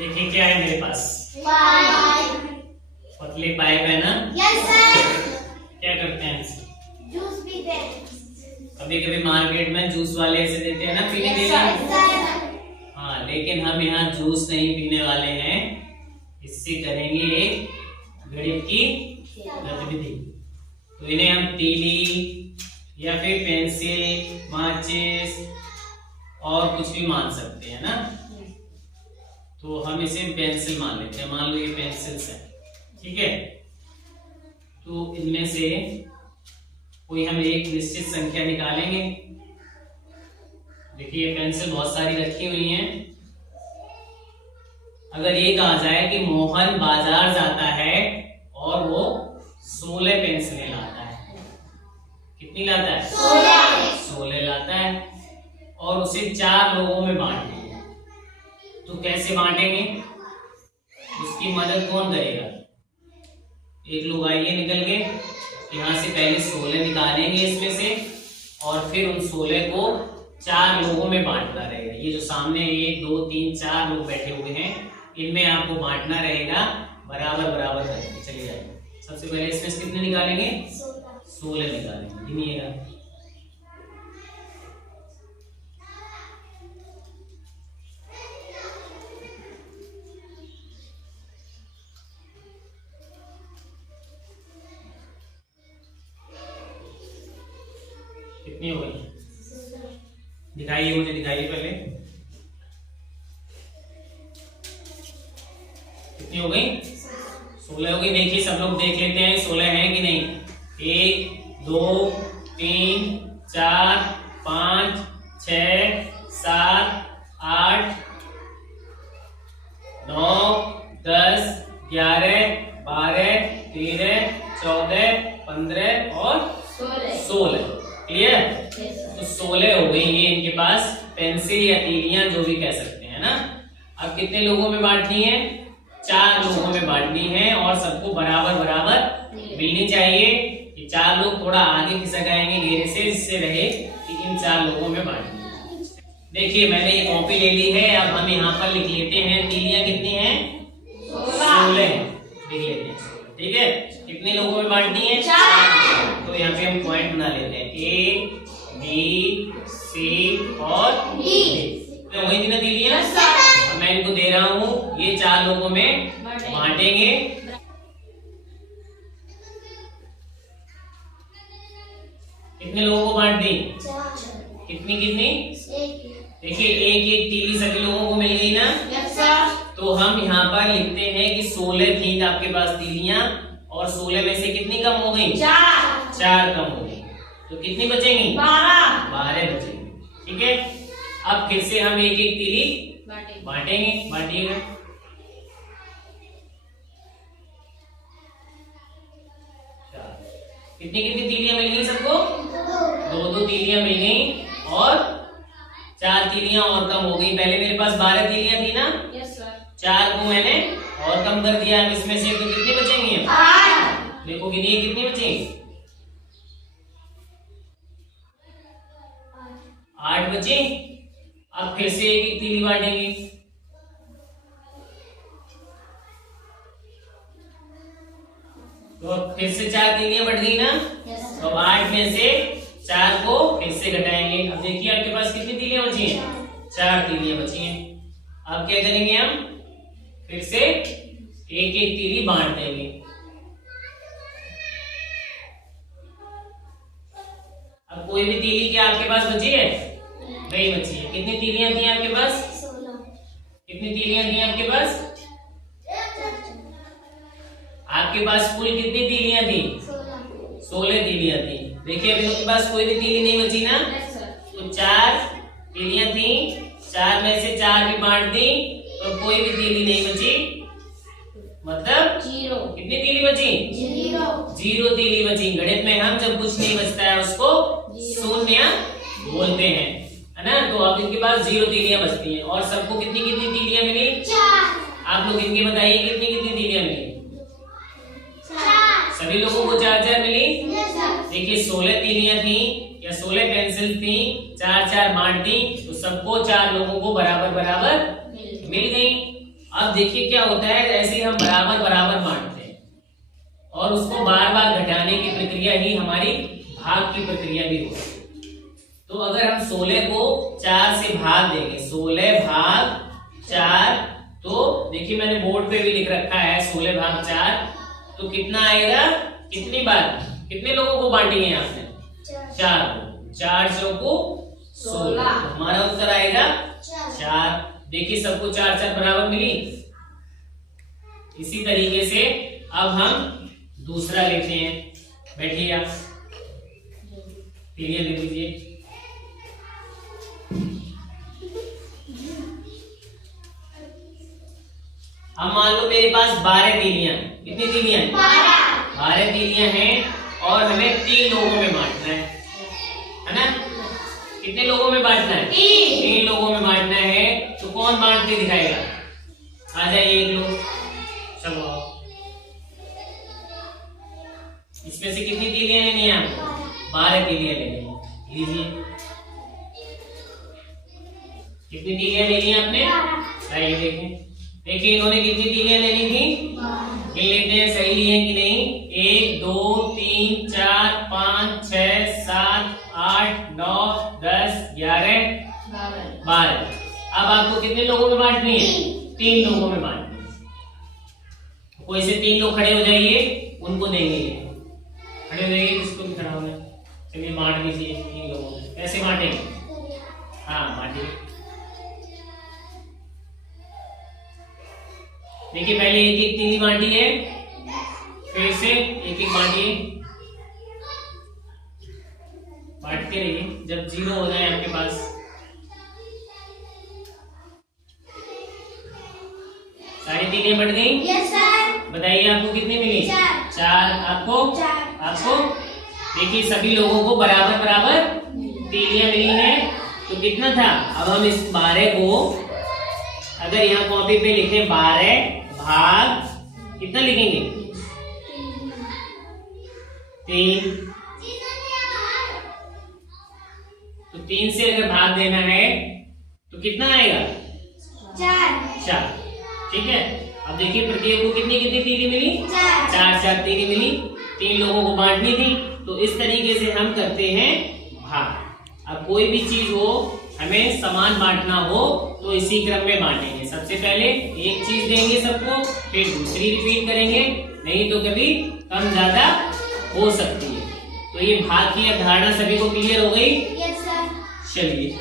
देखिए क्या है मेरे पास, पतली पाइप है ना। Yes sir. क्या करते हैं इसे? जूस पीते हैं। कभी कभी मार्केट में जूस वाले ऐसे देते हैं ना पीने के लिए। हाँ, लेकिन हम यहाँ जूस नहीं पीने वाले हैं, इससे करेंगे एक गणित की गतिविधि। तो इन्हें हम तीली या फिर पेंसिल, माचिस और कुछ भी मान सकते हैं ना। तो हम इसे पेंसिल मान लेते हैं, मान लो ये पेंसिल्स है, ठीक है। तो इनमें से कोई हम एक निश्चित संख्या निकालेंगे। देखिए पेंसिल बहुत सारी रखी हुई हैं। अगर ये कहा जाए कि मोहन बाजार जाता है और वो 16 पेंसिलें लाता है, कितनी लाता है? 16 लाता है और उसे 4 लोगों में बांटना है, तो कैसे बांटेंगे? उसकी मदद कौन करेगा? एक लोग आइए निकल के यहाँ से पहले 16 निकालेंगे इसमें से, और फिर उन 16 को 4 लोगों में बांटना रहेगा। ये जो सामने 1 2 3 4 लोग बैठे हुए हैं, इनमें आपको बांटना रहेगा बराबर बराबर करके। चलिए जाइए, सबसे पहले इसमें से कितने निकालेंगे? 16 निकालेंगे। गिनिएगा। कितनी हो गई? दिखाइए, मुझे दिखाइए पहले कितनी हो गई? 16 हो गई। देखिए सब लोग देख लेते हैं 16 है कि नहीं। 1 2 3 4 5 6 7 8 9 10 11 12 13 14 15 और 16। क्लियर? तो 16 हो गई ये इनके पास पेंसिल या तीलियां, जो भी कह सकते हैं ना। अब कितने लोगों में बांटनी है? 4 लोगों में बांटनी है, और सबको बराबर बराबर मिलनी चाहिए। ये 4 लोग थोड़ा आगे खिसक आएंगे घेरे से, इससे रहे कि इन 4 लोगों में बांटनी है। देखिए मैंने ये कॉपी ले ली है, अब हम यहाँ पर लिख लेते हैं तीलियां कितनी है? 16 लिख लेते हैं, ठीक है। कितने लोगों में बांटनी है? 4। तो यहाँ पे हम पॉइंट बना लेते हैं, A B C और D। वही ना तीलियां? अब मैं इनको दे रहा हूँ, ये 4 लोगों में बांटेंगे। कितने लोगों को बांट दी? कितनी कितनी? देखिए एक एक तीली सभी लोगों को मिल गई ना। तो हम यहाँ पर लिखते हैं कि 16 थी आपके पास तीलियां, और 16 में से कितनी कम हो गई? 4 कम हो गई। तो कितनी बचेंगी? 12 बचेंगी, ठीक है। अब फिर से हम एक एक तीली बांटेंगे। बांटिएगा। कितनी कितनी तीलियां मिल गई सबको? 2 तीलियां मिल गई, और 4 तीलियां और कम हो गई। पहले मेरे पास 12 तीलियां थी ना। Yes sir. 4 को मैंने और कम कर दिया। अब इसमें से तो कितनी बचेंगी? 8। देखो गिनिए कितनी बचेंगी? 8 बचे। अब फिर से एक एक तीली बांटेंगे। तो फिर से 4 तीलियां बढ़ गई ना। तो 8 में से 4 को फिर से घटाएंगे। अब देखिए आपके पास कितनी तीलियां बची हैं? 4 तीलियां बची हैं। अब क्या करेंगे हम? फिर से एक एक तीली बांट देंगे। अब कोई भी तीली क्या आपके पास बची है? नहीं बची है। कितनी तीलियां थी आपके पास? 16। कितनी तीलियां थी आपके पास? आपके पास कुल कितनी तीलियां थी? 16 तीलियां थी। देखिए अभी आपके पास कोई भी तीली नहीं बची ना। तो 4 तीलियां थी, 4 में से 4 भी बांट दी, तो कोई भी तीली नहीं बची, मतलब 0। कितनी तीली बची? 0 तीली बची। गणित में हम जब कुछ नहीं बचता है उसको शून्य बोलते हैं, है ना। तो अब इनके पास 0 तीलियां बचती हैं, और सबको कितनी कितनी तीलियां मिली? 4। आप लोग इनके बताइए कितनी कितनी तीलियां मिली? 4। सभी लोगों को 4-4 मिली। देखिए 16 तीलियां थी या 16 पेंसिल थी, 4-4 बांट दी, तो सबको 4 लोगों को बराबर बराबर मिल गई। अब देखिए क्या होता है, ऐसे ही हम बराबर बराबर बांटते हैं और उसको बार बार घटाने की प्रक्रिया ही हमारी भाग की प्रक्रिया भी होती है। तो अगर हम 16 को 4 से भाग देंगे, 16 भाग 4, तो देखिए मैंने बोर्ड पे भी लिख रखा है 16 भाग 4, तो कितना आएगा, कितनी बार, कितने लोगों को बांटेंगे आपने, 4 को, 4 चौको 16, हमारा उत्तर आएगा 4। देखिए सबको 4 बराबर मिली। इसी तरीके से अब हम दूसरा लेते हैं, बैठिए आप, तीलियां दे दीजिए। अब मान लो मेरे पास 12 तीलियां, कितनी तीलियां हैं, 12 तीलियां हैं और हमें 3 लोगों में बांटना है ना, कितने लोगों में बांटना है, 3 लोगों में बांटना है। तो कौन बांट के दिखाएगा, आ जाइए एक लोग, चलो आओ। इसमें से कितनी तीलियां लेनी है आपको, 12 तीलियां लेनी है, लीजिए। कितनी तीलियां लेनी है आपने, आइए देखें, देखिए इन्होंने कितनी तीलियां लेनी थी, गिन लेते हैं सही लिए कि नहीं। 1 2 3 4 5 6 7 8 9 10 11 12। अब आपको कितने लोगों में बांटनी है, 3 लोगों में बांटनी है। कोई से 3 लोग खड़े हो जाइए, उनको देंगे, खड़े हो जाइए, किसको भी खड़ा होना है, चलिए बांट दीजिए 3 लोगों में। कैसे बांटेंगे, हाँ बांटिए। देखिए पहले एक एक तीली बांटी है, फिर से एक एक बांटिए, बांटते रहिए जब 0 हो जाए आपके पास। सारी तीलियां बढ़ गई, यस सर। बताइए आपको कितनी मिली, 4। आपको, 4। आपको देखिए सभी लोगों को बराबर बराबर तीलियां मिली है। तो कितना था, अब हम इस 12 को अगर यहाँ कॉपी पे लिखे 12 भाग, कितना लिखेंगे, 3। तो 3 से अगर भाग देना है तो कितना आएगा, 4। ठीक है। अब देखिए प्रत्येक को कितनी कितनी तीली मिली, 4 तीली मिली, 3 लोगों को बांटनी थी। तो इस तरीके से हम करते हैं भाग। अब कोई भी चीज हो, हमें समान बांटना हो तो इसी क्रम में बांटेंगे। सबसे पहले एक चीज देंगे सबको, फिर दूसरी रिपीट करेंगे, नहीं तो कभी कम ज्यादा हो सकती है। तो ये भाग की अवधारणा सभी को क्लियर हो गई, यस सर। चलिए।